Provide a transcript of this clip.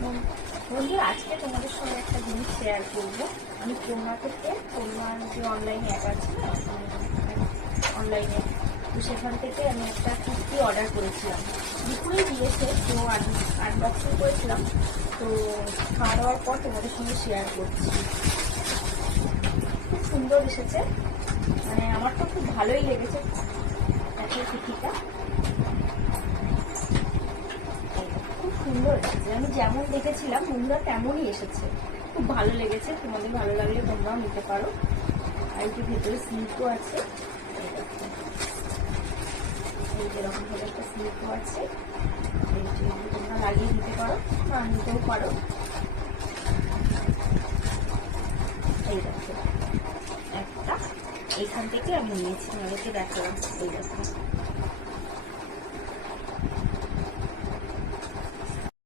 বন্ধুরা, আজকে তোমাদের সঙ্গে একটা জিনিস শেয়ার করবো। আমি ক্রোমা থেকে, ক্রোমার যে অনলাইন অ্যাপ আছে না, অনলাইনে, তো সেখান থেকে আমি একটা কুর্তি অর্ডার করেছিলাম। দুপুরে দিয়েছে, তো আনবক্সিং করেছিলাম। তো খাওয়া দাওয়ার পর তোমাদের সঙ্গে শেয়ার করছি। খুব সুন্দর এসেছে, মানে আমার তো খুব ভালোই লেগেছে। একটা কুর্তিটা খুব সুন্দর এসেছে, আমি যেমন দেখেছিলাম বন্ধুরা তেমনই এসেছে। খুব ভালো লেগেছে, তোমাদের ভালো লাগলে তোমরাও নিতে পারো। আর এই যে ভেতরে স্লিপও আছে, এই যেরকম ভাবে একটা স্লিপও আছে, এই যে তোমরা লাগিয়ে দিতে পারো বা নিতেও পারো। এই দেখো একটা এখান থেকে আমি নিয়েছি, আমাদেরকে দেখালাম। এই দেখো